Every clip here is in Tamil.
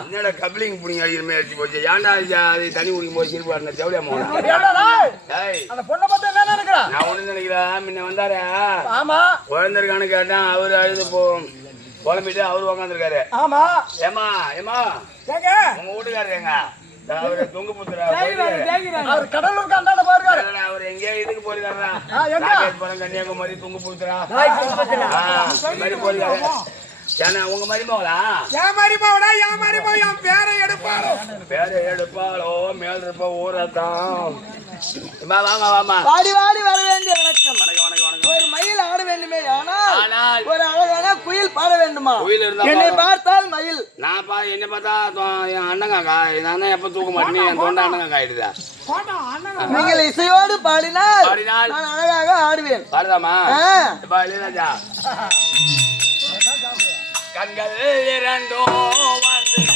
என்னடா கப்ளிங் புடிங்க அடிக்கிற அடிச்சு போச்சு ஏன்டா அது தண்ணி குடிக்கும் போது சிரிப்பு ஜவுளியா போனா நான் ஒண்ணு நினைக்கிறேன் முன்ன வந்தாரு ஆமா குழந்தைருக்கானு கேட்டேன் அவரு அழுது குழம்பிட்டு அவரு உக்காந்துருக்காரு ஆமா ஏமா ஏமா உங்க வீட்டுக்காரரு எங்க அவரு தொங்கு புத்துறா அவர் கடலூருக்கு அந்தாண்ட போயிருக்காரு அவர் எங்கேயோ இதுக்கு போயிருக்காரா போறேன் கன்னியாகுமரி தொங்கு புத்துறா போயிருக்காரு ஏன்னா உங்க மருமகளா என் மருமகளா என் மருமக என் பேரை எடுப்பாளோ மேல் இருப்ப ஊரத்தான் வாங்க வாமா வாடி வாடி வர வேண்டிய வணக்கம் வணக்கம் வணக்கம் வணக்கம் ஒரு மயில் ஆட வேண்டுமே ஆனால் ஒரு அழகான குயில் பாட வேண்டுமா என்னை பார்த்தால் மயில் நான் என்ன பார்த்தா என் அண்ணங்காக்கா நான் தான் எப்ப தூக்க மாட்டேன் என் தொண்டை அண்ணங்காக்கா ஆயிடுதா நீங்கள் இசையோடு பாடினால் நான் அழகாக ஆடுவேன் பாடுதாமா இளையராஜா கண்கள் இரண்டோ வந்து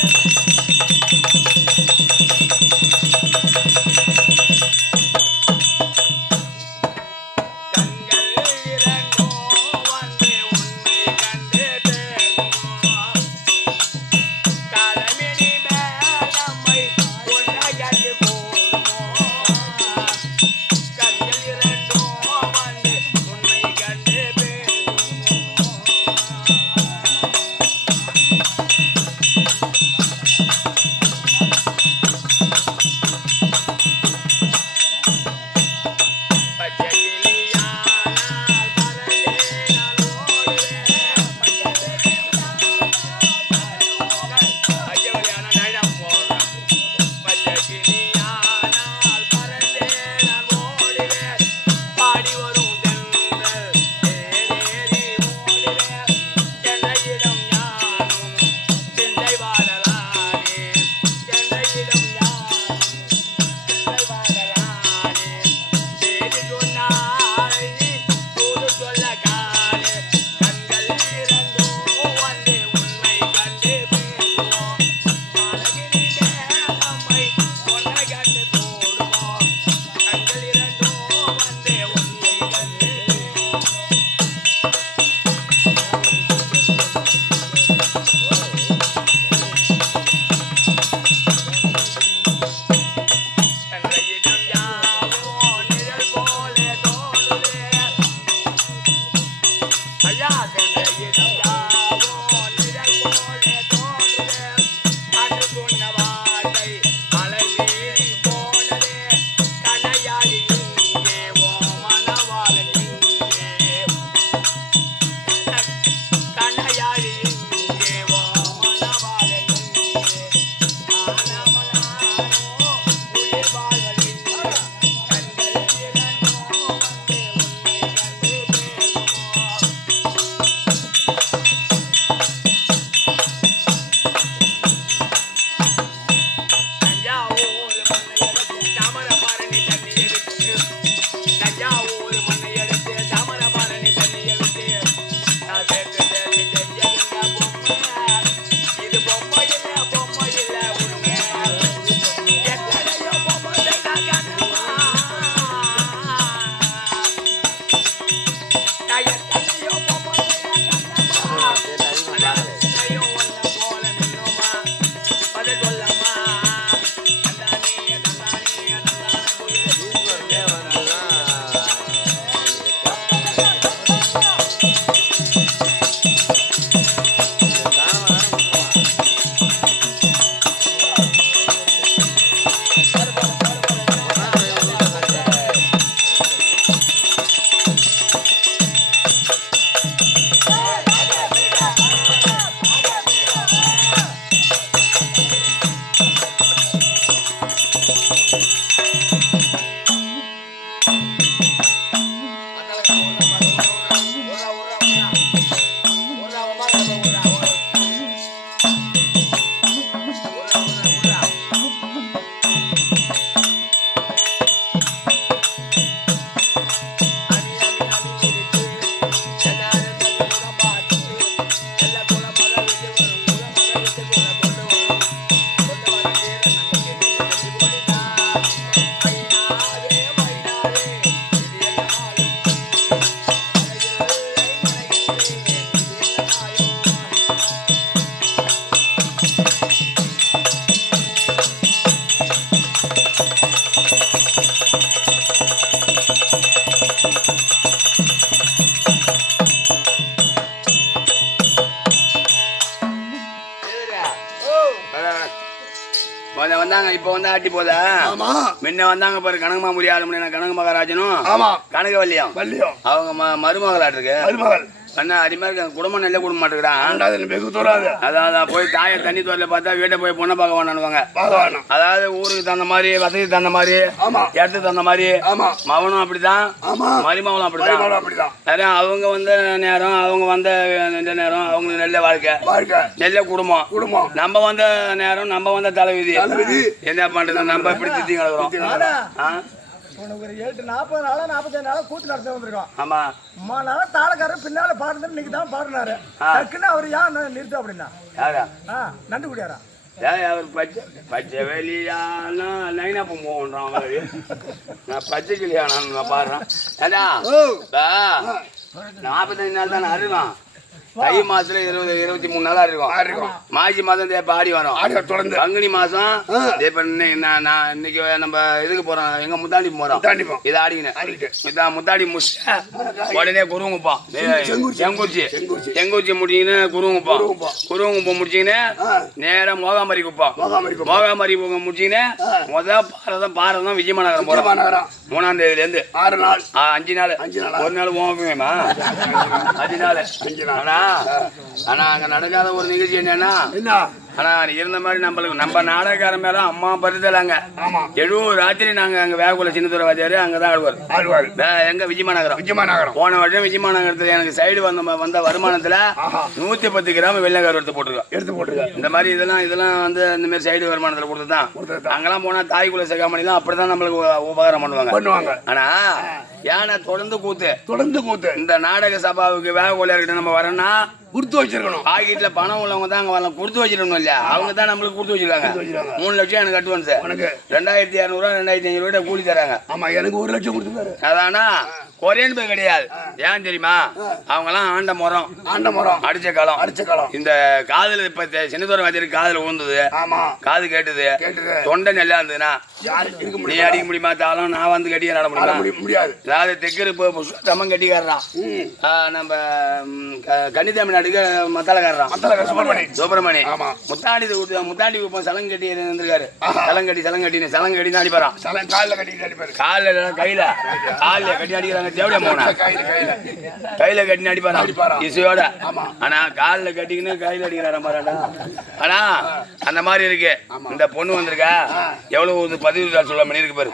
இப்ப வந்து ஆட்டி போதா ஆமா முன்ன வந்தாங்க பாரு கனகமாமுடி 6 மணி கனக மகாராஜனும் ஆமா கனகவல்லியும் வள்ளியம் அவங்க மருமகளாட்டு இருக்கு மருமகள் அண்ணா அடிமா இருக்கு குடும்பம் நல்ல குடும்பம் மாட்டுக்கிறான் வெகு தூராது அதான் போய் தாயை தண்ணி தோரில பார்த்தா வீட்டை போய் பொண்ணை பார்க்க வேணானுவாங்க அதாவது ஊருக்கு தகுந்த மாதிரி வசதி தகுந்த மாதிரி இடத்துக்கு தகுந்த மாதிரி மவனும் அப்படிதான் மருமகளும் அப்படிதான் அதான் அவங்க வந்த நேரம் அவங்க வந்த நேரம் அவங்களுக்கு நல்ல வாழ்க்கை நல்ல குடும்பம் நம்ம வந்த நேரம் நம்ம வந்த தலைவிதி என்ன பண்றது நம்ம இப்படி திட்டி கிடக்குறோம் உனக்கு ஒரு 40 நாளா 45 நாளா கூத்து நடத்த வந்திருக்கோம் ஆமா அம்மா நாளா தாளக்காரர் பின்னால பாடுறது இன்னைக்கு தான் பாடினாரு டக்குன்னு அவர் ஏன் நிறுத்து அப்படின்னா யாரா நண்டு குடியாரா அவர் பச்சை வெளியானா நைனாப்ப போன்றான் அவரு நான் பச்சை கிளியானான்னு நான் பாடுறேன் ஏடா 45 நாள் தானே அருவான் தை மாசத்துல 23 நாளா இருக்கும் மாசி மாசம் ஆடி வரும் தொடர்ந்து பங்குனி மாசம் இப்ப நான் இன்னைக்கு நம்ம இதுக்கு போறோம் எங்க முத்தாண்டி போறோம் இதை ஆடிக்கினேன் முத்தாடி முடிச்சு உடனே குருங்குப்போம் செங்குச்சி முடிச்சுன்னு குருங்குப்பம் முடிச்சுக்கின்னு நேரம் மோகாமரி குப்போம் மோகாமரி முடிச்சுக்கின்னு பாரதம் விஜயமாநகரம் போறோம் 3ஆம் தேதியில இருந்து 6 நாள் 5 நாள் 1 நாள் போவேமா 5 நாள் ஆனா அங்க நடக்காத ஒரு நிகழ்ச்சி என்னன்னா ஆனா இருந்த மாதிரி நம்ம நாடகக்காரன் மேல அம்மா பருதலாங்க 70 ராத்திரி நாங்க அங்க வேகுல சின்னதுரை வாத்தியாரு அங்கதான் ஆடுவார் எங்க விஜயமாநகரம் போன வருஷம் விஜயமாநகரத்துல எனக்கு சைடு வந்த வருமானத்துல 110 கிராம் வெள்ளைக்கார எடுத்து போட்டுருக்கோம் இந்த மாதிரி இதெல்லாம் வந்து இந்த மாதிரி சைடு வருமானத்துல கொடுத்துதான் அங்கெல்லாம் போனா தாய்க்குள்ள சகாமணிலாம் அப்படிதான் நம்மளுக்கு உபகாரம் பண்ணுவாங்க ஆனா ஏன்னா தொடர்ந்து கூத்து இந்த நாடக சபாவுக்கு வேகுல இருக்கிட்ட நம்ம வரேன்னா குடுத்து வச்சிருக்கணும் பாக்கெட்ல பணம் உள்ளவங்க தான் அங்க வரலாம் கொடுத்து வச்சிருக்கணும் இல்ல அவங்க தான் நம்மளுக்கு கொடுத்து வச்சிருக்காங்க 3 லட்சம் எனக்கு அட்வான்ஸ் உனக்கு 2200 2500 கூலி தராங்க ஆமா எனக்கு 1 லட்சம் கொடுத்துருக்காரு அதானா கொரியன் பே கிடையாது ஏன் தெரியுமா அவங்க எல்லாம் ஆண்ட மரம் அடிச்ச காலம் இந்த காதுல இப்ப சின்னதோர வாத்தியாரு காதுல ஊந்தது காது கேட்டது தொண்டை நல்லா இருந்ததுன்னா நீ அடிக்க முடியுமா தாளம் நான் வந்து கட்டி நட முடியாது அதாவது தெற்கு தம்மன் கட்டிக்காரன் நம்ம கன்னித்தமிழ் நாட்டுக்கு மத்தாளக்காரன் சுப்பிரமணி முத்தாண்டி குப்பம் சலங்கு கட்டி இருந்திருக்காரு சலங்கட்டி தான் அடிப்பாரான் காலில் கையில கட்டி அடிக்கிறாங்க தேவடியா போனா கையில கட்டி அடிப்பாரா இசையோட ஆனா காலில் கட்டிக்கின்னு கையில அடிக்கிறாரா பாராடா ஆனா அந்த மாதிரி இருக்கு இந்த பொண்ணு வந்திருக்கா எவ்வளவு பதிவு சொல்ல மணி இருக்கு பாரு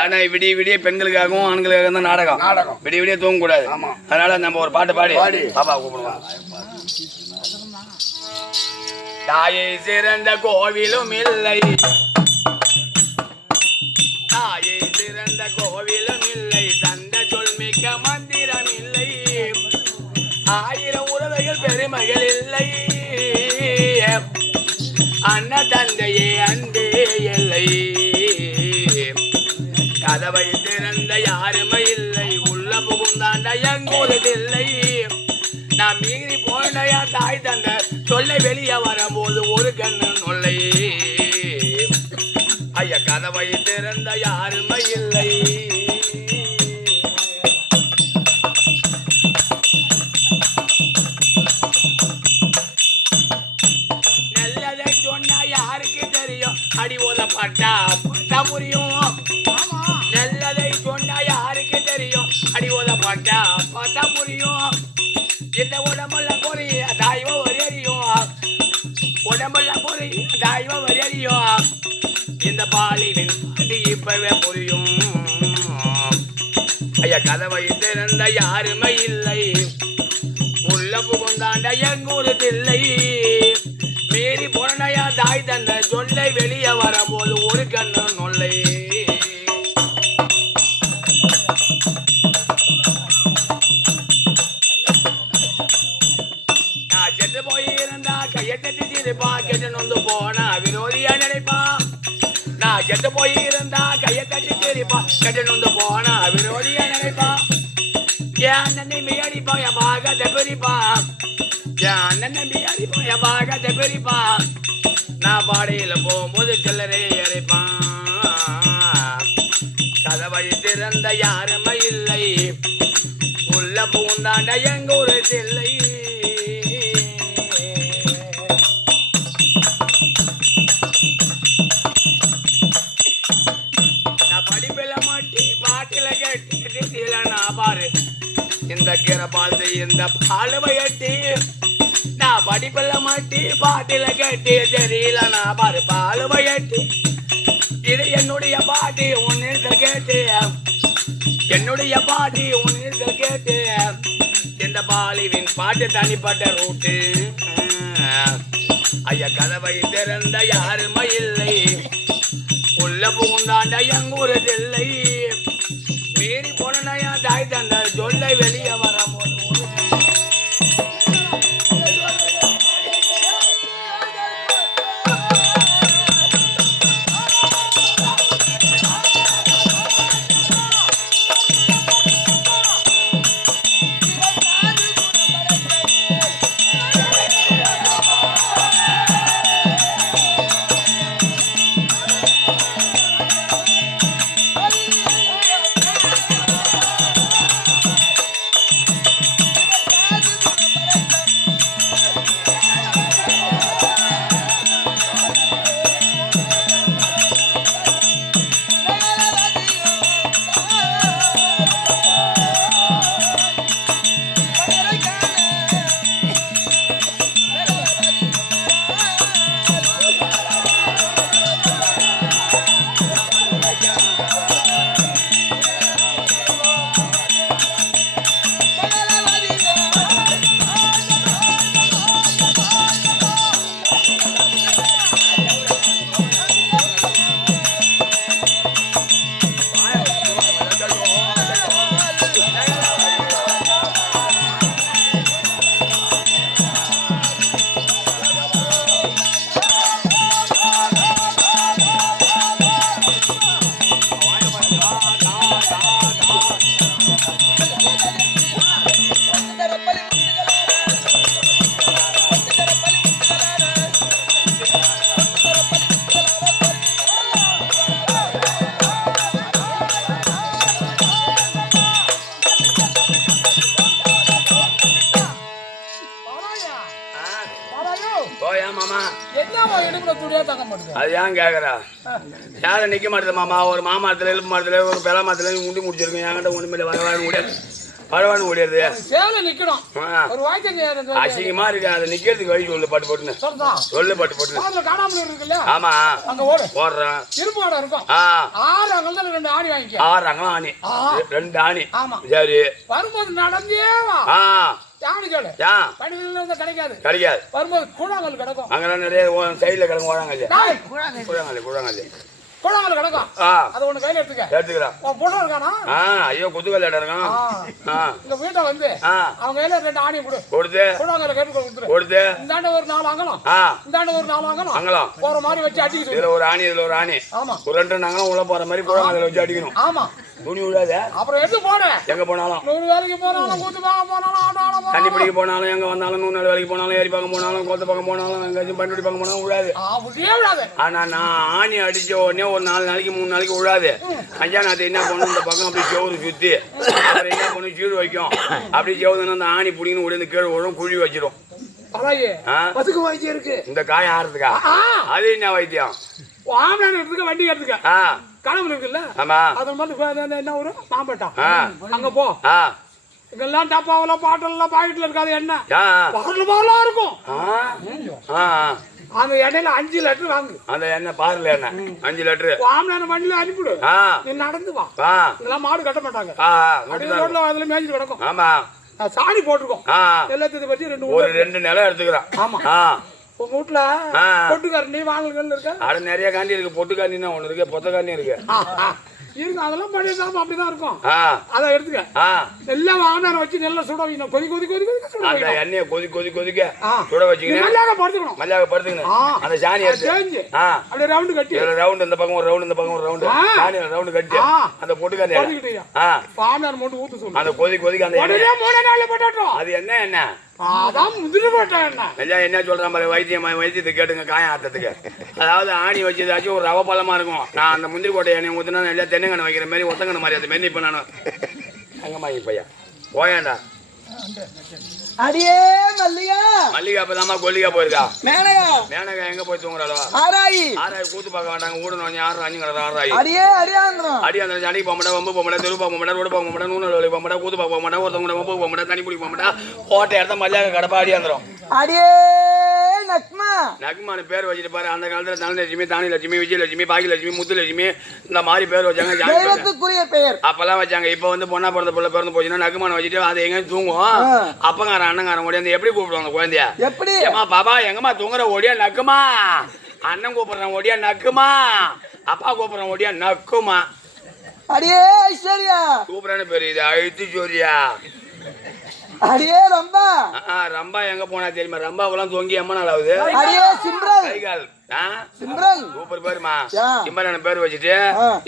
ஏன்னா விடிய பெண்களுக்காகவும் ஆண்களுக்காக தான் நாடகம் விடிய தூங்க கூடாது அதனால நம்ம ஒரு பாட்டு பாடி பாப்பா கூப்பிடுவோம் தாயை சிறந்த கோவிலும் இல்லை தாயை சிறந்த கோவிலும் இல்லை தந்த சொல் மிக்க மந்திரம் இல்லை 1000 உறவைகள் பெருமைகள் இல்லை அண்ணா தந்தையே அன்பே இல்லை கதவை திறந்த யாருமே இல்லை உள்ள புகுந்தாண்ட எங்கூரதில்லை நான் மீறி போனையா தாய் தந்த சொல்ல வெளியே வரும்போது ஒரு கண்ணு நொல்லை ஐயா கதவை திறந்த யாருமே இல்லை நல்லதை சொன்னா யாருக்கு தெரியும் அடி ஓதப்பட்டா பட்டா புரியும் நல்லதை சொன்னா யாருக்கு தெரியும் அடி ஓதப்பட்டா பட்டா புரியும் இந்த உடம்பெல்லாம் பொறிய தாய்வ வரையும் உடம்பெல்லாம் பொறிய தாய்வ வரையும் இந்த பாலிவின் பாட்டு இப்பவே புரியும் ஐயா கதவை திறந்த யாருமே இல்லை உள்ள புகுந்தாண்ட எங்கூரதில்லை மீறி போனையா தாய் தந்த சொல்லை வெளியே வரும்போது ஒரு கண்ணு நொல்லை கெட்டு நொந்து போனா விரோதியா நினைப்பான் நான் செத்து போயிருந்தா கையை கட்டி சிரிப்பான் கெட்டு நொந்து போனா விரோதியா நினைப்பான் என் அண்ணன் நம்பி அடிப்பான் என் பாகத்தை பிரிப்பான் என் அண்ணன் நம்பி அடிப்பான் என் பாகத்தை பிரிப்பான் நான் பாடையில போகும்போது சில்லறை அரைப்பான் கதவை திறந்த யாருமே இல்லை உள்ள பூந்தாண்ட எங்க ஒரு சில்லை சக்கரை பால் இந்த பால் வயட்டி நான் படிப்பில் மாட்டி பாட்டில கேட்டி தெரியல நான் பாரு பால் வயட்டி இது என்னுடைய பாட்டி உன்னிடத்தில் கேட்டு என்னுடைய பாட்டி உன்னிடத்தில் கேட்டு இந்த பாலிவின் பாட்டு தனிப்பட்ட ரூட்டு ஐயா கதவை திறந்த யாருமே இல்லை உள்ள புகுந்தாண்ட எங்கூரதில்லை மீறி போனயா தாய் தந்த சொல்லை வெளியே வர அது ஏன் கேக்குறா யாரும் நிக்க மாட்டேது மாமா ஒரு மாமரத்துல எலும்பு மரத்துல ஒரு பெல மரத்துல முண்டி முடிச்சிருக்கேன் என்கிட்ட ஒண்ணுமே வரவாடு முடியாது பரவாயில்ல முடியாது அசிங்கமா இருக்கு அதை நிக்கிறதுக்கு வழி சொல்லு பட்டு போட்டுன்னு சொல்லு பட்டு போட்டுன்னு ஆமா ஓடுறேன் 6 அங்கலாம் ஆணி 2 ஆணி சரி வரும்போது நடந்தே கிடைக்காது வரும்போது கூழாங்கல் கிடக்கும் அங்கெல்லாம் நிறைய சைட்ல கிடக்கும் கூழாங்கல் கிடக்கும் அது ஒண்ணு கையில எடுத்துக்கலாம் போட்டோ இருக்கானா ஐயோ குத்துக்கல் இடம் இருக்கான் இந்த வீட்டை வந்து அவங்க கையில 2 ஆணி கொடுத்து கூழாங்கல் கேட்டு கொடுத்து இந்தாண்ட ஒரு 4 அங்கலம் இந்தாண்ட ஒரு 4 அங்கலம் போற மாதிரி வச்சு அடிக்கணும் இதுல ஒரு ஆணி ஆமா ஒரு 2 அங்கலம் உள்ள போற மாதிரி கூழாங்கல் வச்சு அடிக்கணும் ஆமா துணி விடாத அப்புறம் எது போறேன் எங்க போனாலும் 100 வேலைக்கு போனாலும் கூத்து பார்க்க போனாலும் தண்ணி பிடிக்க போனாலும் எங்க வந்தாலும் 100 வேலைக்கு போனாலும் ஏரி பார்க்க போனாலும் கோத்த பார்க்க போனாலும் எங்கேயும் பண்டி பார்க்க போனாலும் விடாது ஆனா நான் ஆணி அடிச்ச உடனே ஒரு 4 நாளைக்கு 3 நாளைக்கு விடாது அஞ்சா நாத்து என்ன பண்ணும் இந்த பக்கம் அப்படி செவரு சுத்தி அப்புறம் என்ன பண்ணும் சீடு வைக்கும் அப்படி செவதுன்னா அந்த ஆணி பிடிக்கணும் உடனே கீழே விழும் குழி வச்சிரும் இருக்கு இந்த காயம் ஆறுறதுக்கா அது என்ன வைத்தியம் வண்டி எடுத்துக்க கடவுள் இருக்குல்ல ஆமா அது மாதிரி என்ன ஒரு மாம்பட்டா அங்க போ இங்கெல்லாம் டப்பாவெல்லாம் பாட்டெல்லாம் பாக்கெட்ல இருக்காது என்ன பாட்டெல்லாம் இருக்கும் அந்த எண்ணெயில 5 லிட்டர் வாங்கு அந்த எண்ணெய் பாருல என்ன 5 லிட்டர் ஆம்லான வண்டியில அனுப்பிடு நீ நடந்து வா இதெல்லாம் மாடு கட்ட மாட்டாங்க ரோட்ல அதுல மேய்ச்சிட்டு கிடக்கும் ஆமா சாணி போட்டிருக்கோம் எல்லாத்தையும் பத்தி 2 நிலம் எடுத்துக்கிறான் ஆமா உங்க வீட்டுல பொட்டுக்காரண்டி வாங்கல்கள் இருக்கா அது நிறைய காண்டி இருக்கு பொட்டுக்காரண்டி ஒண்ணு இருக்கு பொத்த காண்டி இருக்கு இருக்கு அதெல்லாம் பண்ணிருக்காம அப்படிதான் இருக்கும் அதை எடுத்துக்க எல்லாம் வாகனம் வச்சு நல்லா சுட வைக்கணும் கொதி எண்ணெயை கொதிக்க சுட வச்சுக்கணும் மல்லாக படுத்துக்கணும் அந்த சாணி எடுத்து அப்படியே ரவுண்டு கட்டி ரவுண்டு இந்த பக்கம் ஒரு ரவுண்டு இந்த பக்கம் ஒரு ரவுண்டு சாணி ரவுண்டு கட்டி அந்த பொட்டுக்காரண்டி பாமியார் மட்டும் ஊத்து சொல்லு அந்த கொதிக்க அந்த அது என்ன அதான் முதிரி போட்டேன் என்ன சொல்றேன் பாரு வைத்தியத்தை கேட்டுங்க காயம் ஆத்தத்துக்கு அதாவது ஆணி வச்சதாச்சும் ஒரு ரவ பழமா இருக்கும் நான் அந்த முந்திரி கோட்டை எண்ணெய் ஊத்தினா நல்லா தென்னங்கண்ணை வைக்கிற மாதிரி ஒத்தங்கண்ணை மாதிரி அது மாரி இப்ப நான் அங்கம்மா பையன் போயாண்டா அடியே மல்லிகா மல்லிகா அப்பதாம்மா கொல்லிகா போயிருக்கா. மேனகா மேனகா எங்க போய் தூங்குறாளோ? ஆராயி கூத்து பார்க்க வேண்டாங்க. ஊடு யாரும் அஞ்சுங்கிறதா ஆராயி. அடியே அடியாந்திரம் அடி அந்த அடி போக மாட்டா, வம்பு போக மாட்டா, தெரு போக மாட்டா, ரோடு போக மாட்டா, நூல் வேலை போக மாட்டா, கூத்து பார்க்க போக மாட்டா, ஒருத்தவங்க வம்பு போக மாட்டா, தண்ணி பிடிக்க போக மாட்டா, போட்ட இடத்த மல்லிகா கடப்பா அடியாந்துரும். அடியே நக்மா நக்மான பேர் வச்சுட்டு பாரு. அந்த காலத்துல தனலட்சுமி, தானி லட்சுமி, விஜயலட்சுமி, பாகியலட்சுமி, முத்துலட்சுமி இந்த மாதிரி பேர் வச்சாங்க. தெய்வத்துக்குரிய பெயர் அப்பெல்லாம் வச்சாங்க. இப்ப வந்து பொண்ணா பிறந்த பிள்ளை பிறந்து போச்சுன்னா நக்குமான வச்சுட்டு அதை எங்க தூங்கும். அப்பங்காரன் அண்ணங்காரன் ஓடியா எப்படி கூப்பிடுவாங்க குழந்தைய? எப்படி? ஏமா பாபா எங்கம்மா தூங்குற ஓடியா நக்குமா, அண்ணன் கூப்பிடுறான் ஓடியா நக்குமா, அப்பா கூப்பிடுறான் ஓடியா நக்குமா. அடியே ஐஸ்வர்யா கூப்பிடுறான்னு பேரு இது அழுத்து சோரியா. அடியே ரம்பா ரம்பா எங்க போனா தெரியுமா? ரம்பாவெல்லாம் தொங்கி எம்ம நாள் ஆகுது. அடியே சிம்ரன் கைகால் சிம்ரன் சூப்பர் பேருமா. சிம்மரான பேர் வச்சுட்டு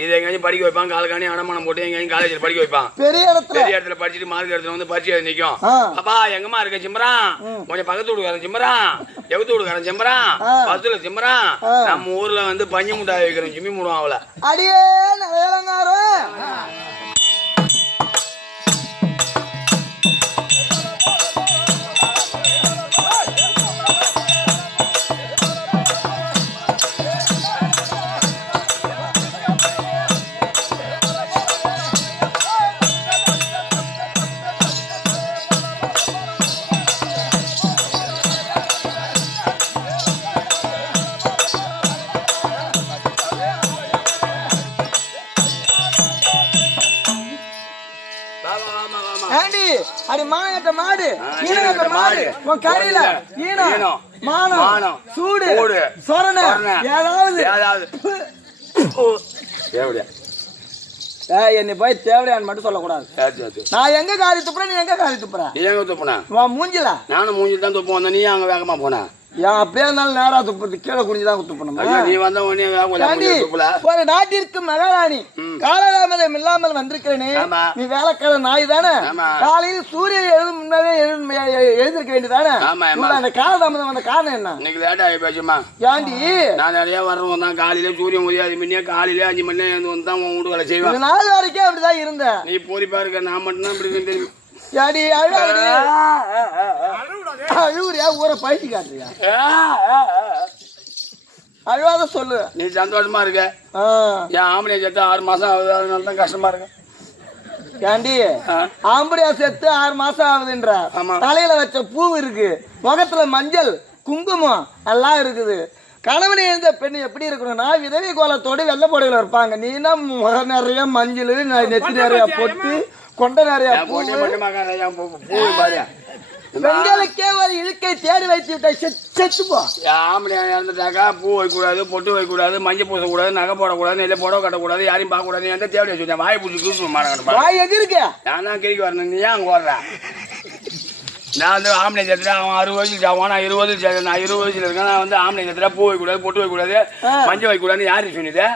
இது எங்கேயும் படிக்க வைப்பான். காலுக்கானி அடமானம் போட்டு எங்கேயும் காலேஜில் படிக்க வைப்பான். பெரிய இடத்துல படிச்சுட்டு மார்க் இடத்துல வந்து பரிச்சு நிற்கும். அப்பா எங்கம்மா இருக்க சிம்மரா, கொஞ்சம் பக்கத்து வீட்டுக்காரன் சிம்மரா, எகுத்து வீட்டுக்காரன் சிம்மரா, பஸ்ல சிம்மரா, நம்ம ஊர்ல வந்து பஞ்சு முட்டாய் வைக்கிறோம் சிம்மி மூடுவான் அவளை. அடியே வேலங்காரம் அடி மானகட்ட மாடு ஈனகட்ட மாடு உன் கரையில ஈனம் மானம் சூடு சொரண ஏதாவது என்னை போய் தேவையான்னு மட்டும் சொல்லக்கூடாது. நான் எங்க காரி துப்புறேன், நீ எங்க காரி துப்புற? நீ எங்க துப்புன? உன் மூஞ்சில. நானும் மூஞ்சில் தான் துப்பு வந்தேன். நீ அங்க வேகமா போன. ஏன் அப்படியே இருந்தாலும் நேரா துப்புறது கீழே குடிஞ்சுதான் துப்பணும். நீ வந்த உடனே ஒரு நாட்டிற்கு மகாராணி காலதாமதம் இல்லாமல் வந்திருக்கிறேனே. நீ வேலைக்கார நாய் தானே? காலையில் சூரியன் எழுதும் முன்னாவே எழுந்திருக்க வேண்டியதானே? அந்த காலதாமதம் வந்த காரணம் என்ன? இன்னைக்கு லேட் ஆகி போச்சுமா. ஏண்டி நான் நிறைய வரணும் தான். காலையில சூரியன் உதயாது முன்னே காலையில 5 மணி நேரம் வந்து தான் உன் வீட்டு வேலை செய்வேன். 4 வரைக்கும் அப்படிதான் இருந்தேன். நீ பொறிப்பா இருக்க, நான் மட்டும்தான் இப்படி தெரியும். அழுவுறியா ஊரை பயிற்சி காட்டுறியா? அழுவாத சொல்லு. நீ சந்தோஷமா இருக்க. என் ஆம்பளைய செத்து 6 மாசம் ஆகுது, அதனால தான் கஷ்டமா இருக்கு. ஏண்டி ஆம்பளையா செத்து 6 மாசம் ஆகுதுன்ற? தலையில வச்ச பூ இருக்கு, முகத்துல மஞ்சள் குங்குமம் எல்லாம் இருக்குது. கணவனை எழுந்த பெண் எப்படி இருக்கணும்னா விதவி கோலத்தோடு வெள்ளை போடையில இருப்பாங்க. நீனா முகம் நிறைய மஞ்சள், நெத்தி நிறைய பொட்டு, கொண்ட நிறைய பெண்களுக்கே ஒரு இழுக்கை தேடி வைத்து விட்ட செத்துப்போ. ஆம்பளை இறந்துட்டாக்கா பூ வைக்கக்கூடாது, பொட்டு வைக்கக்கூடாது, மஞ்சள் பூசக்கூடாது, நகை போடக்கூடாது, நெல்லை புடவை கட்டக்கூடாது, யாரையும் பார்க்கக்கூடாது. எந்த தேடி வச்சுட்டேன் வாயை பிடிச்சி கிழிச்சு. வாய் எது இருக்கு? நான் தான் கிழிக்கு வரணும். நீ ஏன் அங்கே வர்றேன்? நான் வந்து ஆம்பளை சேர்த்துட்டு அவன் 60 வயசுல சாவான், நான் 20 வயசுல சேர்த்தேன். நான் 20 வயசுல இருக்கேன். நான் வந்து ஆம்பளை சேர்த்துட்டா பூ வைக்கக்கூடாது, பொட்டு வைக்கக்கூடாது, மஞ்சள் வைக்கக்கூடாதுன்னு யாரு சொன்னிது?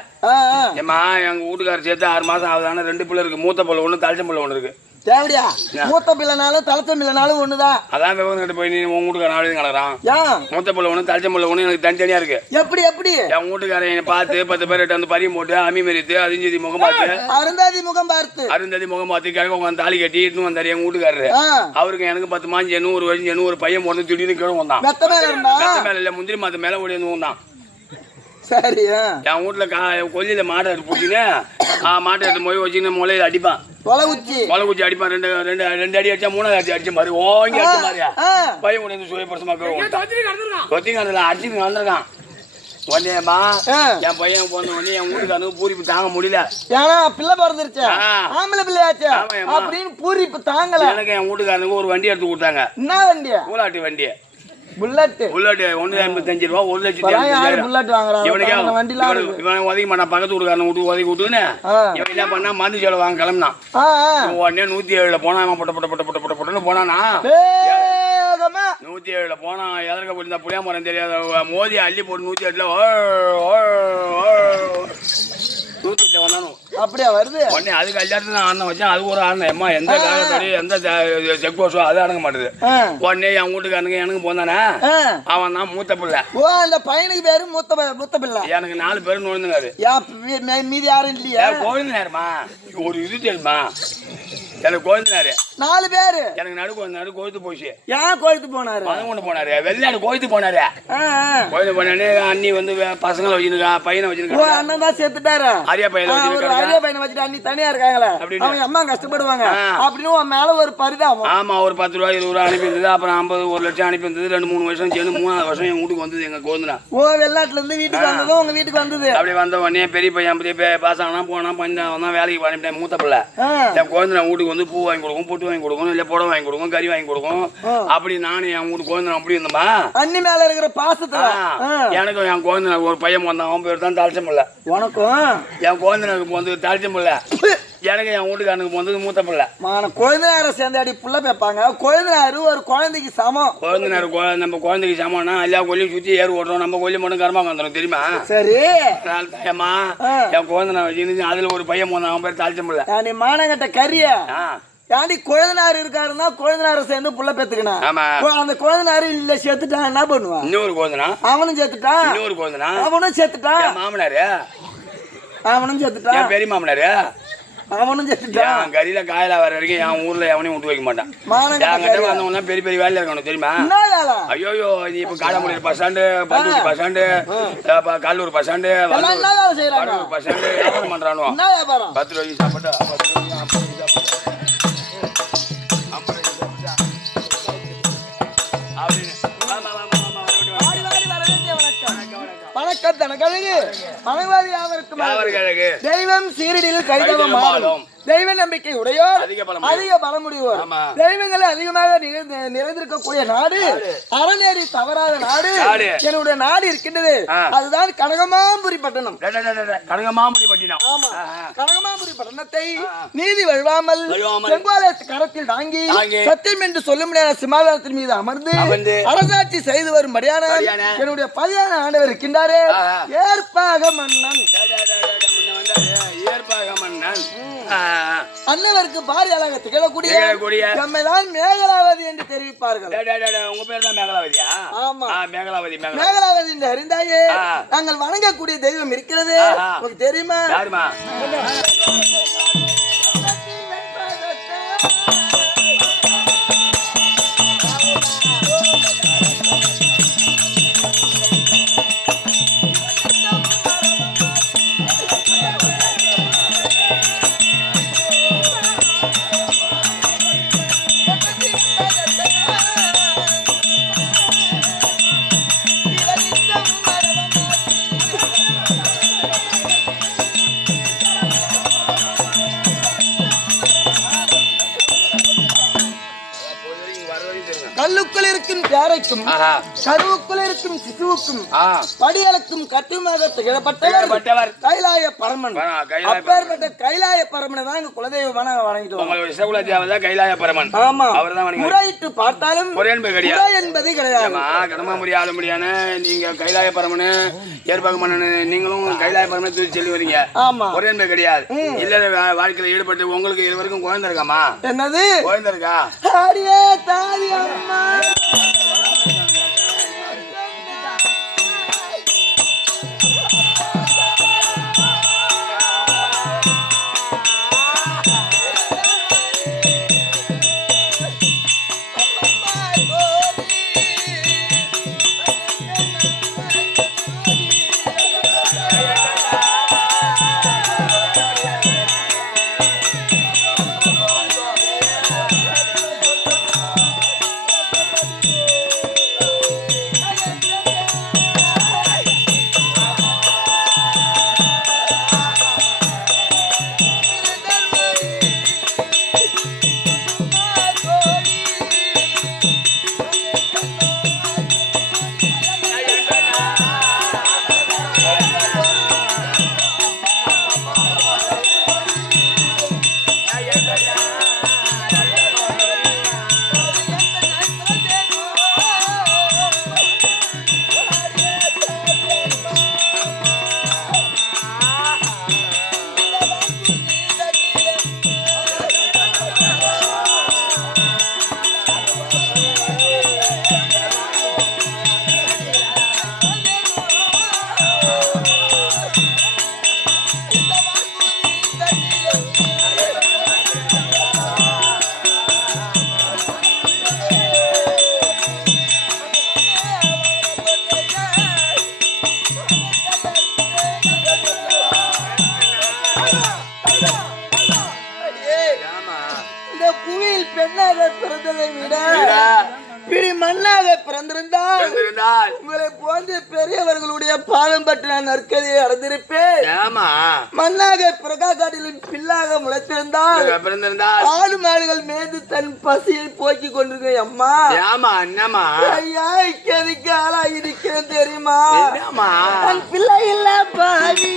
ஏம்மா எங்க வீட்டுக்காரர் சேர்த்து 6 மாசம் ஆகுதான. 2 பிள்ளை இருக்கு. மூத்த பிள்ளை ஒண்ணு, தலைச்ச பிள்ளை ஒண்ணு இருக்கு. தேவடியா மூத்த பிள்ளைனாலும் தலைச்ச பிள்ளைனாலும் ஒண்ணுதான். அதான் விவரம் போய் நீ உன் வீட்டுக்காரன் நாளைக்கு கிடக்குறான். மூத்த பிள்ளை ஒண்ணு, தலைச்ச பிள்ளை ஒண்ணு எனக்கு தனித்தனியா இருக்கு. எப்படி எப்படி? என் வீட்டுக்காரன் பார்த்து 10 பேர் வந்து பறி போட்டு அமி மறித்து அரிஞ்சதி முகம் பார்த்து அருந்தாதி முகம் பார்த்து கிழக்கு உட்காந்து தாலி கட்டி இன்னும் வந்தாரு எங்க வீட்டுக்காரரு. அவருக்கு எனக்கு 10 மாஞ்சு எண்ணு ஒரு வயசு எண்ணு ஒரு பையன் போட்டு திடீர்னு கிழக்கு வந்தான். மெத்த மேல இல்ல முந்திரி மாத்த மேல ஓடி வந்து வந்தான். சரி என் வீட்டுல கொல்லியில மாட்டை போச்சுன்னு மாட்டை எடுத்து போய் வச்சுன்னு முளையில அடிப்பான். கொலை குச்சி அடிப்பான். ரெண்டு அடி அடிச்சா 3வது அடிச்ச மாதிரி ஓங்கி அடிச்ச மாதிரியா பையன் கூட இருந்து சுயப்படுத்தமா கொத்திங்க அடிச்சுட்டு நடந்திருக்கான். உடனேமா என் பையன் போன உடனே என் வீட்டுக்காரனுக்கு பூரிப்பு தாங்க முடியல. ஏன்னா பிள்ளை பிறந்துருச்சு, ஆம்பளை பிள்ளையாச்சு அப்படின்னு பூரிப்பு தாங்கல. எனக்கு என் வீட்டுக்காரனுக்கு ஒரு வண்டி எடுத்து கொடுத்தாங்க. என்ன வண்டி? கூலாட்டி வண்டி. புல்லட் 1,55,000 ரூபா, 1,00,000. புல்லட் வாங்குறான். இவன் ஒதுக்க மாட்டான். பக்கத்து வீட்டுக்காரன் விட்டு ஒதுக்கி விட்டுன்னு இவன் என்ன பண்ணா மருந்து செலவு வாங்க கிளம்பினான். உடனே 107 போனா அவன் பொட்டு போனானா 107 போனா எதற்க போயிருந்தா புளியா மரம் தெரியாத மோதி அள்ளி போட்டு 108 108 வந்தானு. அப்படியா வருது? உடனே அதுக்கு கல்யாணத்துல நான் ஆரணம் வச்சேன். அது ஒரு ஆரணம் எம்மா எந்த காலத்தோடய எந்த செக் போஸ்டோ அது அடங்க மாட்டுது. உடனே என் வீட்டுக்காரனுக்கு எனக்கு போந்தானே அவன் தான் மூத்த பிள்ளை. ஓ அந்த பையனுக்கு பேரு மூத்த பிள்ளை. எனக்கு 4 பேரும் நோய்ந்துங்காரு. மீதி யாரும் இல்லையா? கோவில் நேரமா ஒரு இது தெரியுமா? எனக்கு கோயந்தனாரு 4 பேரு. எனக்கு நடு கோயத்து போச்சு. ஏன் கோயத்து போனாரு? மதம் கொண்டு போனாரு. வெளிநாடு கோயத்து போனாரு. ஆ, ஆ. கோயத்து போனானே அண்ணி வந்து பசங்களை வச்சுருக்கா, பையனை ஓ, வச்சிருக்கா. அண்ணன் தான் சேர்த்துட்டாரு. ஆரியா பையனை ஒரு வச்சிருக்காங்க. அரிய பையனை வச்சுட்டு அண்ணி தனியா இருக்காங்களே, அப்படின்னு. அவங்க அம்மா கஷ்டப்படுவாங்க அப்படின்னு உன் மேல ஒரு பரிதாபம். ஆமா, ஒரு 10 ரூபா 20 ரூபா அனுப்பி இருந்தது. அப்புறம் 50 1 லட்சம் அனுப்பி இருந்தது. 2-3 வருஷம் சேர்ந்து 3ஆவது வருஷம் என் வீட்டுக்கு வந்தது எங்க கோந்தனா. ஓ, வெளிநாட்டுல இருந்து வீட்டுக்கு வந்ததும் உங்க வீட்டுக்கு வந்தது. அப்படி வந்த உடனே பெரிய பையன் பாஸ் ஆனா போனா பஞ்சாப் தான் வேலைக்கு அனுப்பிட்டேன். மூத்த பிள்ளை ஆ. என் கோந்தனா வீட்டுக்கு வந்து பூ வாங்கி கொடுக்கும், பொட்டு வாங்கி கொடுக்கும், இல்ல புடவை வாங்கி கொடுக்கும், கறி வாங்கி கொடுக்கும். அப்படி நானும் என் வீட்டு கோந்தனா அப்படி இருந்தோமா. அண்ணி மேல இருக்கிற பாசத்துல எனக்கும் என் கோந்தனா ஒரு பையன் வந்தான். அவன் பேர் தான் தாழ்ச்சம் பிள்ளை. உனக்கும் என் கோந்தனுக்கு வந்து தாழ்ச்சம் பிள்ளை. எனக்கு என் வீட்டுக்காரனுக்கு வந்து மூத்த பிள்ளை. குழந்தைனார சேர்ந்து அடி புள்ள பேப்பாங்க. குழந்தைனாரு ஒரு குழந்தைக்கு சமம். குழந்தைனாரு நம்ம குழந்தைக்கு சமம்னா எல்லா கோயிலையும் சுத்தி ஏறு ஓட்டுறோம். நம்ம கோயிலும் மட்டும் கர்மாங்க வந்துடும் தெரியுமா? சரி. தாயம்மா என் குழந்தை வச்சு அதுல ஒரு பையன் போனான். அவன் பேர் தாழ்ச்சம் பிள்ளை. நீ மானங்கட்ட கரிய ஏன்டி குழந்தைனாரு இருக்காருன்னா குழந்தைனார சேர்ந்து புள்ள பெத்துக்கணும். ஆமா. அந்த குழந்தைனாரு இல்ல சேர்த்துட்டான் என்ன பண்ணுவான்? இன்னொரு குழந்தைனா அவனும் சேர்த்துட்டான். இன்னொரு குழந்தைனா அவனும் சேர்த்துட்டான். மாமனாரு அவனும் சேர்த்துட்டான். பெரிய மாமனாரு அவனும் சேர்த்துட்டான். கறியில காயில வர வரைக்கும் என் ஊர்ல எவனையும் விட்டு வைக்க மாட்டான். என்கிட்ட வந்தவங்க பெரிய பெரிய வேலையில இருக்கணும் தெரியுமா? ஐயோ நீ இப்ப காடமுடியில் bus stand, Pallur bus stand, Kallur bus stand, Vadalur bus stand வியாபாரம் பண்றானோ. 10 ரூபாய்க்கு சாப்பிட்டா 10 ரூபாய்க்கு 50 ரூபாய்க்கு தெய்வம் சீரடியில் கைதவம் மாறும். தெய்வ நம்பிக்கை உடையோர் அதிக பலமுடையோர். தெய்வங்கள் அதிகமாக நிறைந்திருக்கக்கூடிய நாடு, அறநெறி தவறாத நாடு என்னுடைய நாடு இருக்கின்றது. அதுதான் கனகமாம்புரி பட்டணம். கனகமாம்புரி பட்டினம். ஆமா, கனகமாம்புரி பட்டணத்தை நீதி வழுவாமல் செங்கோலை கரத்தில் தாங்கி சத்தியம் என்று சொல்லும் சிம்மாசனத்தின் மீது அமர்ந்து அரசாட்சி செய்து வரும்படியான என்னுடைய பதியான ஆண்டவர் இருக்கின்றாரே ஏற்பாக மன்னன். அன்னவருக்கு பாரியாக திகழக்கூடிய நம்மைதான் மேகலாவதி என்று தெரிவிப்பார்கள். உங்க பேர் தான் மேகலாவதியா? ஆமா, மேகலாவதி. மேகலாவதி என்று அறிந்தாயே நாங்கள் வணங்கக்கூடிய தெய்வம் இருக்கிறது. உங்களுக்கு தெரியுமா? கல்லுக்குள் இருக்கும் பேரைக்கும் கருவுக்குள் இருக்கும் சிசுவுக்கும் படியலுக்கும் கட்டுமாக திகழப்பட்டவர் கைலாய பரமன். அப்பேற்பட்ட கைலாய பரமனை தான் எங்க குலதெய்வமான வணங்கிட்டு கைலாய பரமன். ஆமா, முறையிட்டு பார்த்தாலும் என்பது கிடையாது. கடமாமுடி ஆள முடியான நீங்க கைலாய பரமனு ஏற்பாக மன்னனு நீங்களும் கைலாய பரமனை தூக்கி சொல்லி வரீங்க. ஆமா, ஒரே என்பது கிடையாது. இல்ல வாழ்க்கையில ஈடுபட்டு உங்களுக்கு இதுவரைக்கும் குழந்தை இருக்காமா? என்னது குழந்தை இருக்கா? அடியே தாதி அம்மா. இந்த புவியில் பெண்ணாக பிறந்ததை விட பிடி மண்ணாக பிறந்திருந்தால் உங்களை போன்ற பெரியவர்களுடைய பாதம் பற்றி நான் நற்கதியை அடைந்திருப்பேன். மண்ணாக பிறகா காட்டிலும் பில்லாக முளைத்திருந்தால் ஆடு மாடுகள் மேய்ந்து தன் பசியை போக்கி கொண்டிருக்க அம்மா ஐயா இக்கதிக்கு ஆளாகி இருக்கிறேன் தெரியுமா? தன் பிள்ளை இல்ல பாவி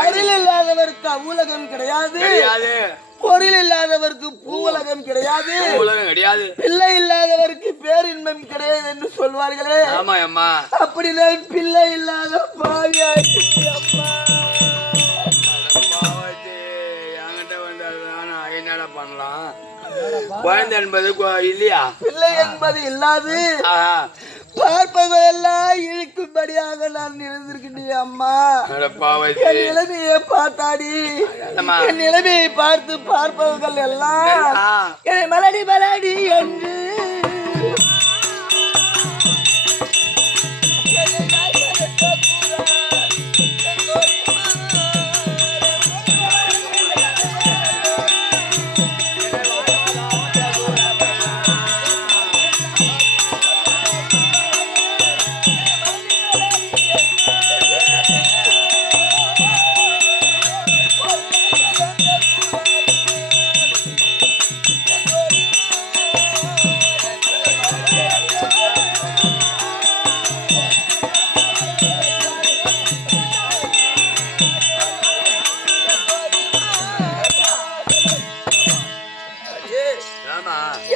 அருள் இல்லாதவருக்கு அவ்வுலகம் கிடையாது, பொருள் இல்லாதவருக்கு பூவுலகம் கிடையாது, பிள்ளை இல்லாதவருக்கு பேரின்பம் கிடையாது என்று சொல்வார்களே. அப்படிதான் பிள்ளை இல்லாத பாவியாச்சு அம்மா. என்னடா பண்ணலாம்? குழந்தை என்பது இல்லையா? பிள்ளை என்பது இல்லாது பார்ப்பவர்கள் எல்லாம் இழுக்கும்படியாக நான் இருந்திருக்கின்றேன் அம்மா. என் நிலைமையை பார்த்தாடி, என் நிலைமையை பார்த்து பார்ப்பவர்கள் எல்லாம் என்னை மலடி மலடி என்று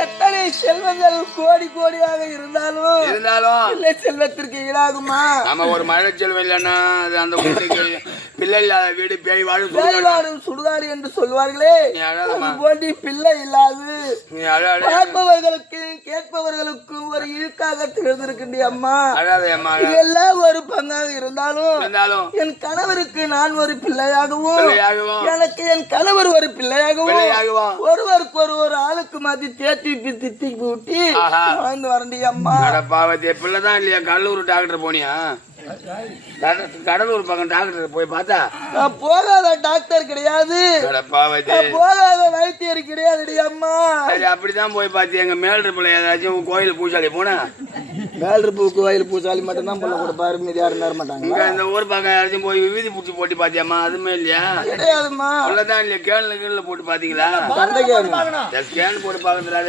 எத்தனை செல்வங்கள் கோடி கோடியாக இருந்தாலும் இல்லை செல்வத்திற்கு ஈடாகுமா? நம்ம ஒரு மழை செல்வம் இல்லைன்னா அது அந்த பிள்ளை இல்லாத வீடு பேய் வாழும் சுடுகாடு என்று சொல்வார்களே. போட்டி பிள்ளை இல்லாது பார்ப்பவர்களுக்கு கேட்பவர்களுக்கும் ஒரு இழுக்காக திகழ்ந்திருக்கின்ற அம்மா. எல்லாம் ஒரு பங்காக இருந்தாலும் என் கணவருக்கு நான் ஒரு பிள்ளையாகவும் எனக்கு என் கணவர் ஒரு பிள்ளையாகவும் ஒருவருக்கு ஒரு ஆளுக்கு மாத்தி தேத்தி தித்தி ஊட்டி வாழ்ந்து வரண்டி அம்மா. பிள்ளைதான் இல்லையா? கடலூர் டாக்டர் போனியா? கடலூர் பக்கம் டாக்டர் போய் பார்த்தா போகாத டாக்டர் கிடையாது, போகாத வைத்தியர் கிடையாது அம்மா. சரி அப்படிதான் போய் பார்த்து எங்க மேல்ருப்புல ஏதாச்சும் கோயில் பூசாலி போனா மேல்ருப்பு கோயில் பூசாலி மட்டும் தான் பண்ண கொடுப்பாரு, மீதி யாரும் தர மாட்டாங்க. இங்க இந்த ஊர் பக்கம் யாராச்சும் போய் விபூதி பூச்சி போட்டு பாத்தியாமா? அதுமே இல்லையா? கிடையாதுமா. உள்ளதான் இல்லையா? கேன்ல கீழ போட்டு பாத்தீங்களா? ஸ்கேன் போட்டு பாக்குறதுல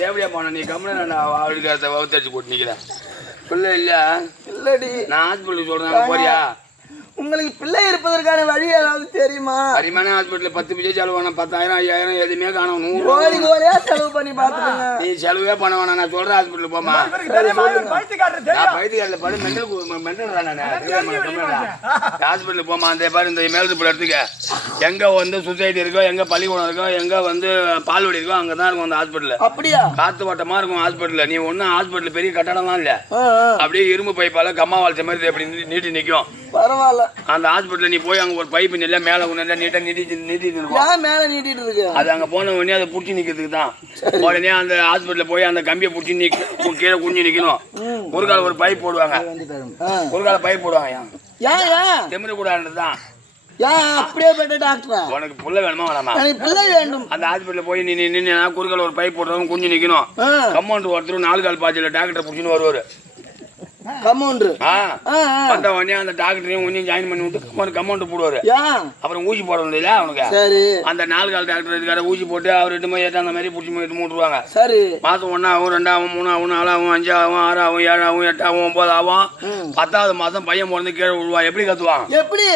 தேவடியா போன நீ கம்முன்னு நான் அவளுக்கு வவுத்தடிச்சு போட்டு நிக்கிறேன். பிள்ளை இல்ல இல்லடி, நான் ஹாஸ்பிட்டலுக்கு சொல்றேன் போறியா? உங்களுக்கு பிள்ளை இருப்பதற்கான வழி ஏதாவது தெரியுமா? அரிமான ஹாஸ்பிட்டல்ல 10 பிஜே செலவு வேணாம், 10,000 5,000 எதுவுமே காணும். 100 கோடி கோடியா செலவு பண்ணி பாத்துக்கங்க. நீ செலவே பண்ண வேணாம், நான் சொல்ற ஹாஸ்பிட்டல் போமா. நான் பைத்தியக்காரல பாரு, மெண்டல் தானே ஹாஸ்பிட்டல் போமா. அந்த பாரு இந்த மேல்துப்புல எடுத்துக்க, எங்க வந்து சொசைட்டி இருக்கோ, எங்க பள்ளிக்கூடம் இருக்கோ, எங்க வந்து பால்வடி இருக்கோ, அங்கதான் இருக்கும் அந்த ஹாஸ்பிட்டல். அப்படியா? காத்து வட்டமா இருக்கும் ஹாஸ்பிட்டல். நீ ஒன்னும் ஹாஸ்பிட்டல் பெரிய கட்டடம்லாம் இல்ல, அப்படியே இரும்பு பைப்பால கம்மா வாழ்த்த மாதிரி அப்படி நீட்டி நிக்கும். பரவாயில்ல. அந்த ஹாஸ்பிட்டல் நீ போய் அங்க ஒரு பைப்பு நெல்ல மேல உன்ன நீட்டா நீட்டிட்டு மேல நீட்டிட்டு இருக்கு. அது அங்க போன உடனே அதை புடிச்சு நிக்கிறதுக்கு தான். உடனே அந்த ஹாஸ்பிட்டல்ல போய் அந்த கம்பியை புடிச்சு கீழே குஞ்சு நிக்கணும். ஒரு கால ஒரு பைப் போடுவாங்க, ஒரு கால பைப் போடுவாங்க. தெமிர கூடாதுதான். அப்படியே டாக்டரா? உனக்கு புள்ள வேணுமா வேணாமா? பிள்ளை வேண்டும். அந்த ஹாஸ்பிட்டல்ல போய் நீ நின்று குறுக்கால ஒரு பைப் போடுறவங்க குஞ்சு நிக்கணும். கம்பவுண்ட் ஒருத்தர் 4 கால் பாய்ச்சல டாக்டர் புடிச்சுன்னு வருவாரு. கமௌண்ட் வந்த உடனே அந்த டாக்டரையும் கொஞ்சம் ஜாயின் பண்ணி விட்டு கமௌண்ட் போடுவாரு. அப்புறம் ஊசி போட முடியல அவனுக்கு. அந்த 4 கால் டாக்டர் இதுக்கார ஊசி போட்டு அவர் 8 மணி 8 அந்த மாதிரி பிடிச்சி மூட்டுருவாங்க. சரி, மாசம் 1 ஆகும், 2 ஆகும், 3 ஆகும், 4 ஆகும், 5 ஆகும், 6 ஆகும், 7 ஆகும், 8 ஆகும், 9 ஆகும். 10வது மாசம் பையன் பிறந்து கீழே விழுவான். எப்படி கத்துவான்? எப்படி?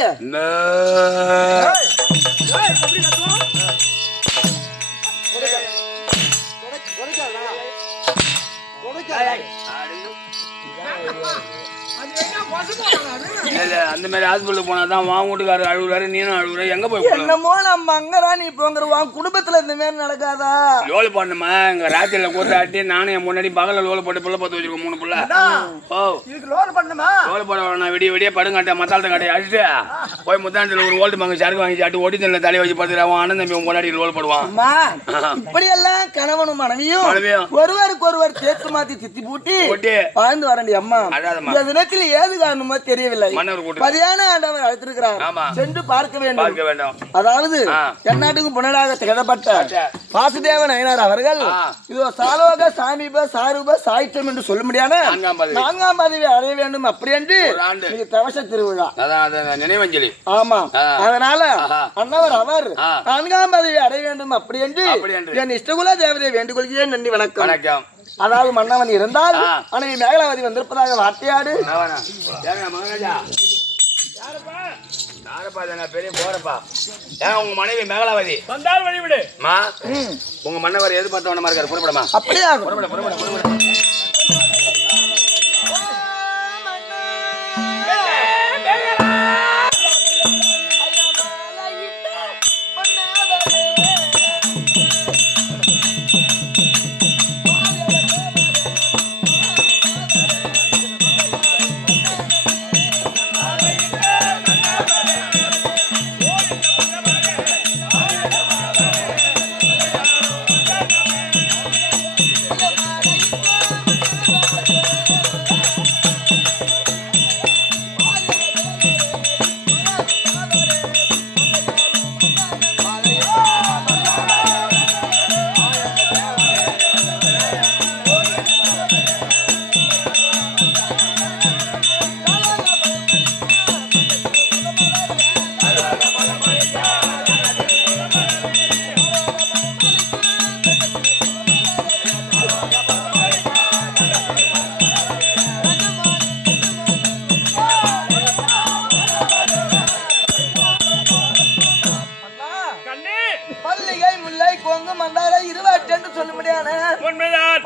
இல்ல அந்த மாதிரி ஹாஸ்பிட்டலுக்கு போனாதான் வா வீட்டுக்காரர் அழுகுறாரு நீனும் அழுகுற எங்க போய் என்னமோ நம்ம அங்கரா நீ போங்கிறவான் குடும்பத்துல இந்த மாதிரி நடக்காதா லோல் பண்ணுமா எங்க ராத்திரில கூட்டாட்டி நானும் என் முன்னாடி பகல லோல் போட்டு புள்ள பார்த்து வச்சிருக்கோம் 3 புள்ள ஓ இதுக்கு லோன் பண்ணுமா லோல் போட நான் விடிய படுங்காட்ட மத்தாளத்தை காட்டி அடிச்சு போய் முத்தாண்டில் ஒரு ஓல்டு மங்க சரக்கு வாங்கி சாப்பிட்டு ஒட்டி தண்ணில தலையை வச்சு படுத்துறான் அண்ணன் தம்பி முன்னாடி லோல் போடுவான் இப்படி எல்லாம் கணவனும் மனைவியும் ஒருவருக்கு ஒருவர் சேர்த்து மாத்தி தித்தி பூட்டி வாழ்ந்து வரண்டி அம்மா இந்த தினத்தில் ஏது காரணமோ தெரியவில்லை மதியான ஆண்டவர் அழைத்திருக்கிறார் சென்று பார்க்க வேண்டும் அதாவது தென்னாட்டுக்கும் புனலாக திகழப்பட்ட வாசுதேவ நயனார் அவர்கள் இதோ சாலோக சாமீப சாரூப சாய்ச்சம் என்று சொல்ல முடியாத 4ஆம் பதவி அடைய வேண்டும் அப்படி என்று தவச திருவிழா நினைவஞ்சலி ஆமா அதனால அன்னவர் அவர் 4ஆம் பதவி அடைய வேண்டும் அப்படி என்று என் இஷ்டகுல தேவதையை வேண்டுகொள்கிறேன். நன்றி வணக்கம். அதாவது மன்னவன் இருந்தால் மனைவி மேகலாவதி வந்திருப்பதாக வார்த்தையாடு பெரிய போறப்பா உங்க மனைவி மேகலாவதி வந்தால் வழிவிடு உங்க மன்னவர் எதிர்பார்த்தவனமா இருக்காரு புறப்படமா அப்படியே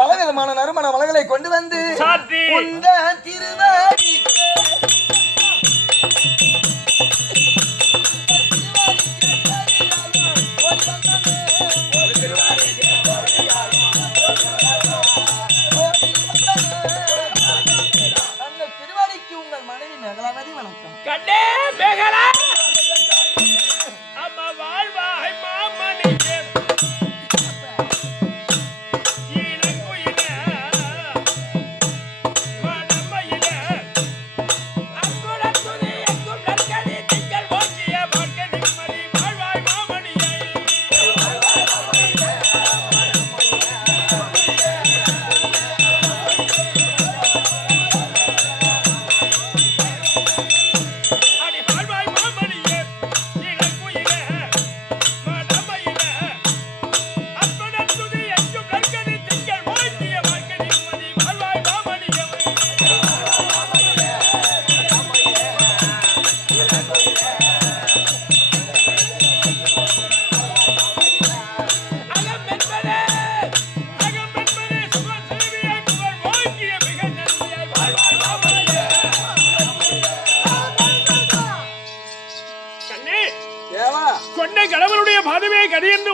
பலவிதமான நறுமண மலர்களை கொண்டு வந்து திருவாடி திருவாடிக்கு உங்கள் மனைவி மேகலாவதி வணக்கம். கண்ணே மேகலா அம்மா வாழ்வாய் மாமணியே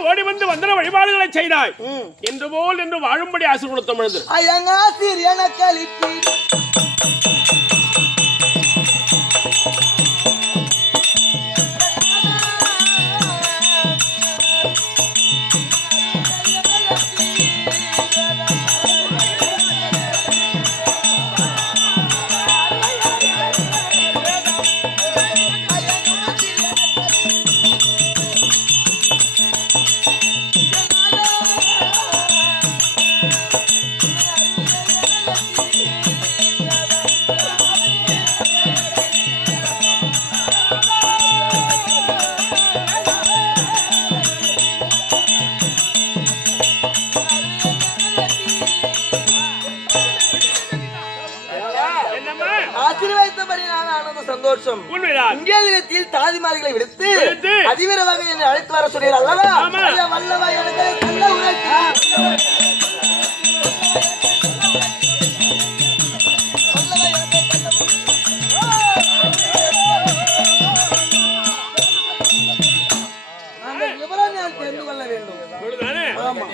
ஓடி வந்து வந்தன வழிபாடுகளை செய்தாய் என்று போல் என்று வாழும்படி ஆசை கொடுத்தோம். சந்தோஷம் இந்தியாவில் தாதிமார்களை விடுத்து அதிவீர வகை என்னை அழைத்து வர சொன்னீர் அல்லவா? வல்லவா எனக்கு நல்ல உரைக்கு தெரிந்து கொள்ள வேண்டும். சொல்லுதானே? ஆமா.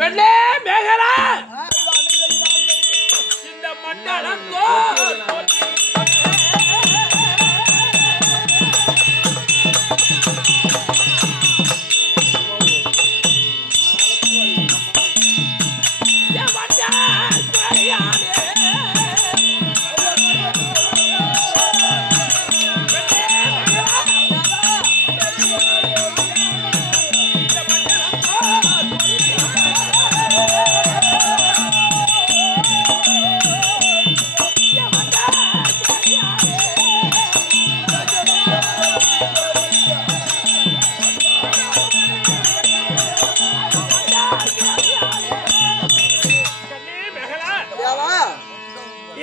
பெண்ணே மேகலா, இந்த மண்டலங்கோ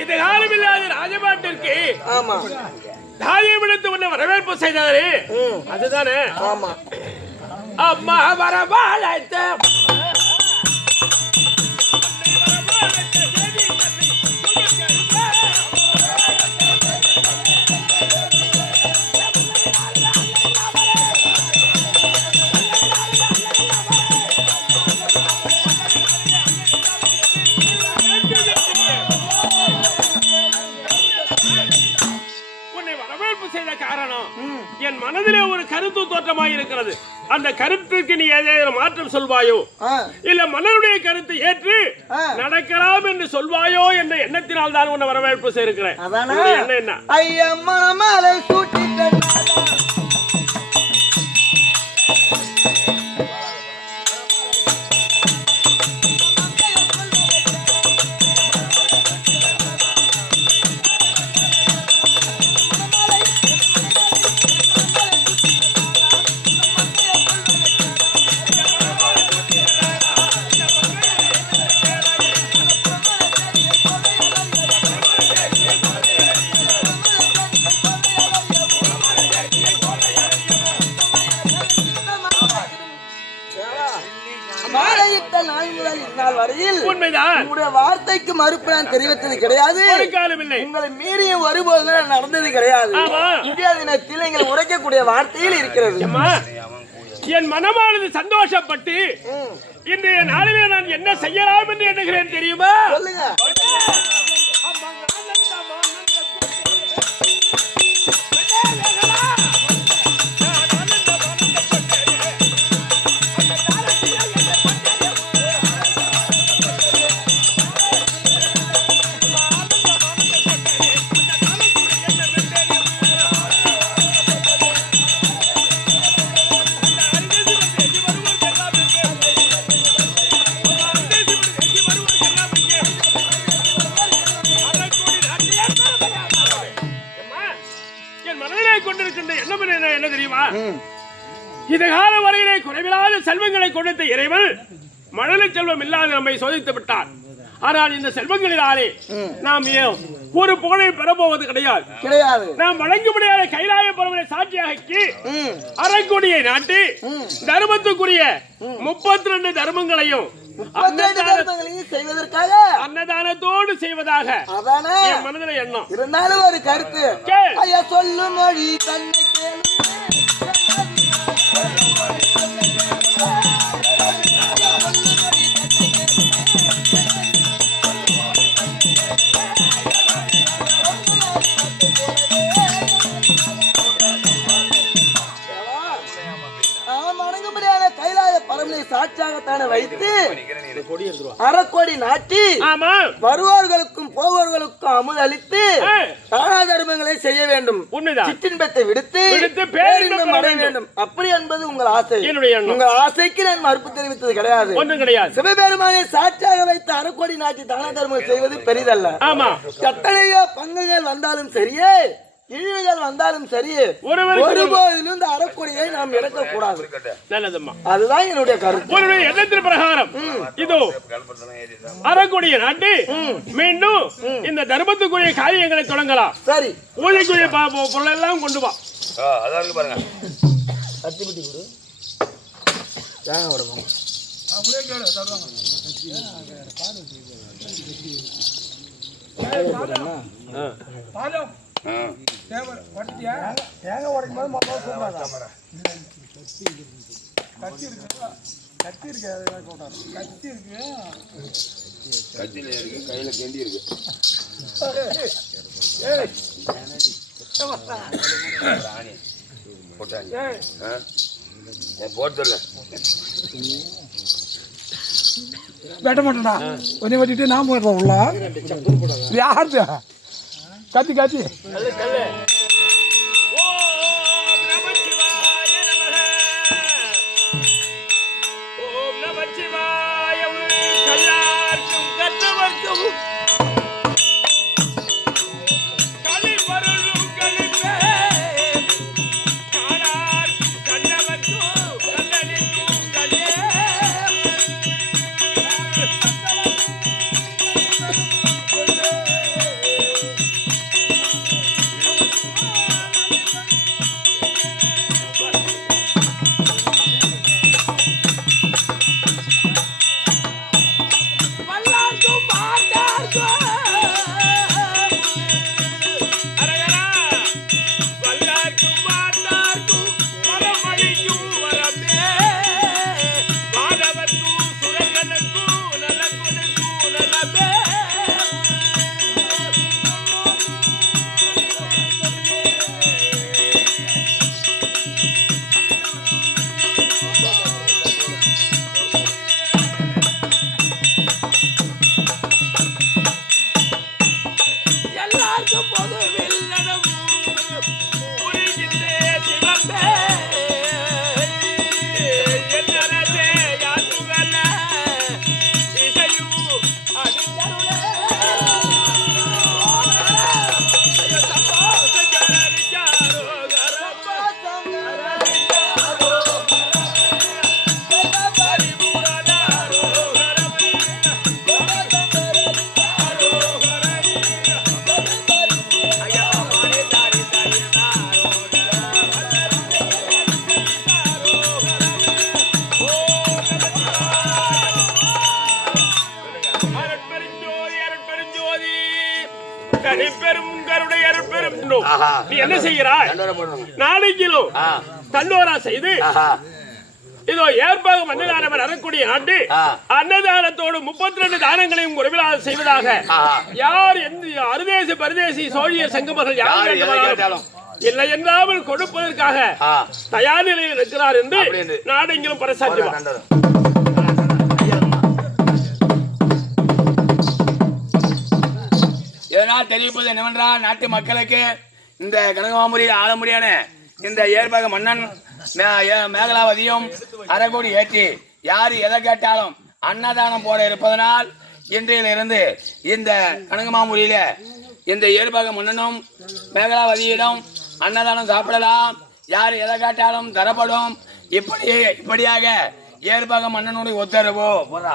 இது காலமில்லாத ராஜபாட்டிற்கு ஆமா தாயம் எடுத்து உன்னை வரவேற்பு செய்தாரு அதுதானே? ஆமா. அம்மா வரவாழைத்த செய்த காரணம் என் மனதிலே ஒரு கருத்து தோற்றமாய் இருக்கிறது. அந்த கருத்துக்கு நீ ஏதேனும் மாற்றம் சொல்வாயோ இல்ல மன்னருடைய கருத்தை ஏற்று நடக்கலாம் என்று சொல்வாயோ என்ற எண்ணத்தினால் தான் உன்னை வரவேற்பு செய்திருக்கிறேன். என்ன என்ன ஐயம்மாலை சூட்டி வார்த்தைக்கு மறுப்பு நான் தெரிவித்தது கிடையாது. உங்களை மீறிய ஒருபோது நடந்தது கிடையாது. இந்தியா தினத்தில் எங்களை உரைக்கக்கூடிய வார்த்தையில் இருக்கிறது. என் மனமானது சந்தோஷப்பட்டு இன்றைய நாளிலே நான் என்ன செய்யலாம் என்று எண்ணுகிறேன் தெரியுமா? சொல்லுங்க. என்ன தெரியுமா? இந்த கால வரையிலே குறைவில்லாத செல்வங்களை கொடுத்த இறைவன் மழலை செல்வம் இல்லாத நம்மை சோதித்து விட்டார். ஆனால் இந்த செல்வங்களினாலே நாம் ஒரு புகழை பெறப்போவது கிடையாது. நாம் வழங்க முடியாத கைலாய பரவலை சாட்சியாக்கி அரைக்கொடியை நாட்டி தர்மத்துக்குரிய 32 தர்மங்களையும் செய்வதற்காக அன்னதானத்தோடு செய்வதாக என் மனதில் எண்ணம் இருந்தாலும் ஒரு கருத்து சொல்லும் மொழி தன்னை சாட்சியாகத்தான வைத்து அரைக்கோடி நாட்டி வருவோர்களுக்கும் போவோர்களுக்கும் அமுது அளித்து தான தர்மங்களை செய்ய வேண்டும். சிற்றின்பத்தை விடுத்து பேரின்பம் அடைய வேண்டும். அப்படி என்பது உங்கள் ஆசை. உங்கள் ஆசைக்கு நான் மறுப்பு தெரிவித்தது கிடையாது. சிவபெருமானை சாட்சியாக வைத்து அரைக்கோடி நாட்டி தான தர்மம் செய்வது பெரிதல்ல. எத்தனையோ பங்குகள் வந்தாலும் சரியே இழிவுகள் வந்தாலும் சரி ஒருபோதிலும் இந்த அறக்கொடியை நாம் இழக்க கூடாது. அதுதான் என்னுடைய கருத்து. எண்ணத்தின் பிரகாரம் இதோ அறக்கொடியை நாட்டி மீண்டும் இந்த தர்மத்துக்குரிய காரியங்களை தொடங்கலாம். சரி, பூஜைக்குரிய பொருள் எல்லாம் கொண்டு வா. பாருங்க அத்திப்பட்டி கொடு, தேங்காய் உடைப்போம். தேங்காய் உடைக்கும் போது கத்தி இருக்கு கத்தி இருக்கு கத்தி இருக்கு கத்தியில இருக்கு கையில கெண்டி இருக்கு போட்டுல வெட்ட மாட்டேன்டா உன்னை வெட்டிட்டு நான் போயிடுறோம் உள்ள யாரு கத்தி கத்தி ஓம் நமச்சிவாய நமக. ஓம் நமச்சிவாய கல்லார்க்கும் கற்றவர்க்கும் களிமருளும் களிப்பே காணார்க்கும் கண்டவர்க்கும் கல்லடிக்கும் கல்லே. வல்லார்க்கும் மாண்டார்க்கும் அரகரா. வல்லார்க்கும் மாண்டார்க்கும் வரமளிக்கும் வரமே. வானவர்க்கும் சுரர்களுக்கும் நல கொடுக்கும் நலமே. எல்லாருக்கும் பொதுவில் நடவும் புரிகின்ற சிவப்பே. என்னரசே யாத்துகல இசையும் அடித்தருளே. சம்போ சங்கரரிச்சாரோ கரப்பா சங்கரரிச்சாரோ பரிபூரணாரோ கரவி தனிப்பெரும் கருணை அருட்பெரும் நோ. நீ என்ன செய்கிறாய்? நாளைக்கிலோ தன்னோரா செய்து இதோ ஏற்பாக மன்னதானவர் அறக்கூடிய ஆண்டு அன்னதானத்தோடு 32 தானங்களையும் குறைவிலாக செய்வதாக யார் எந்த அருதேசி பரதேசி சோழிய சங்கமர்கள் யார் வேண்டுமானாலும் இல்லை என்றாமல் கொடுப்பதற்காக தயார் நிலையில் இருக்கிறார் என்று நாடெங்கிலும் பறைசாற்றுவார். இதனால் தெரிவிப்பது என்னவென்றால் நாட்டு மக்களுக்கு இந்த கனகமாமுடியில் ஆள முடியான இந்த ஏற்பாக மன்னன் மேகலாவதியும் அரைகோடி ஏற்றி யார் எதை கேட்டாலும் அன்னதானம் போட இருப்பதனால் இன்றையிலிருந்து இந்த கனகமாமுடியில இந்த ஏற்பாக மன்னனும் மேகலாவதியிடம் அன்னதானம் சாப்பிடலாம், யார் எதை கேட்டாலும் தரப்படும். இப்படியாக ஏற்பாக மன்னனுடைய உத்தரவு போறா.